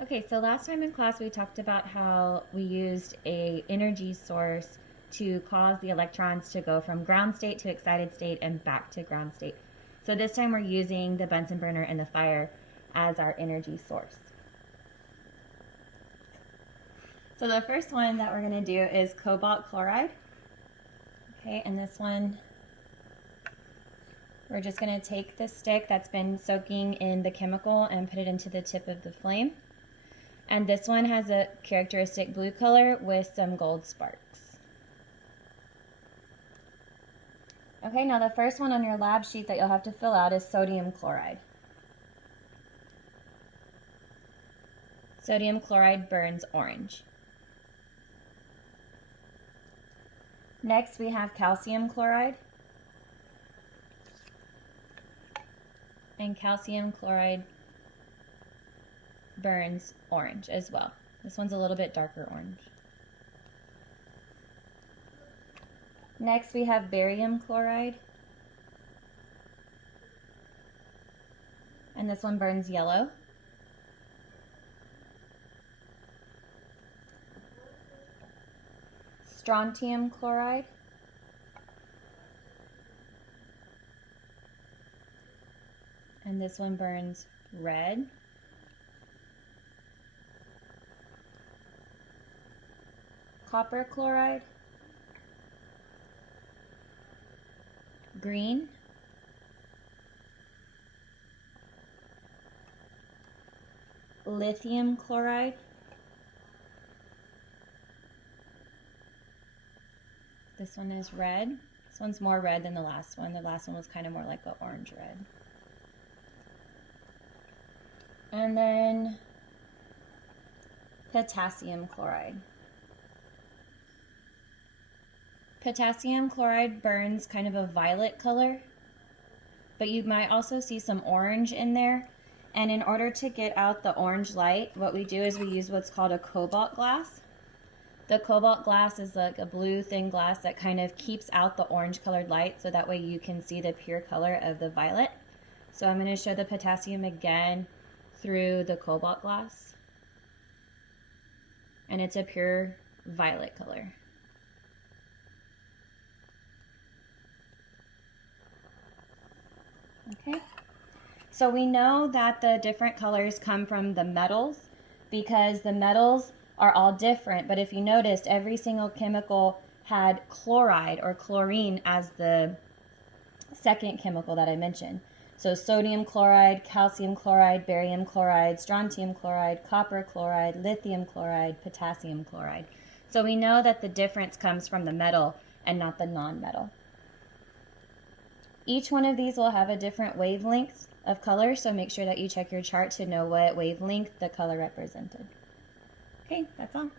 Okay, so last time in class we talked about how we used a energy source to cause the electrons to go from ground state to excited state and back to ground state. So this time we're using the Bunsen burner and the fire as our energy source. So the first one that we're going to do is cobalt chloride. Okay, and this one we're just going to take the stick that's been soaking in the chemical and put it into the tip of the flame. And this one has a characteristic blue color with some gold sparks. Okay, now the first one on your lab sheet that you'll have to fill out is sodium chloride. Sodium chloride burns orange. Next we have calcium chloride. And calcium chloride burns orange as well. This one's a little bit darker orange. Next we have barium chloride. And this one burns yellow. Strontium chloride. And this one burns red. Copper chloride. Green. Lithium chloride. This one is red. This one's more red than the last one. The last one was kind of more like an orange red. And then potassium chloride. Potassium chloride burns kind of a violet color, but you might also see some orange in there. And in order to get out the orange light, what we do is we use what's called a cobalt glass. The cobalt glass is like a blue thin glass that kind of keeps out the orange colored light, so that way you can see the pure color of the violet. So I'm going to show the potassium again through the cobalt glass. And it's a pure violet color. Okay, so we know that the different colors come from the metals because the metals are all different, but if you noticed, every single chemical had chloride or chlorine as the second chemical that I mentioned. So sodium chloride, calcium chloride, barium chloride, strontium chloride, copper chloride, lithium chloride, potassium chloride. So we know that the difference comes from the metal and not the non-metal. Each one of these will have a different wavelength of color, so make sure that you check your chart to know what wavelength the color represented. Okay, that's all.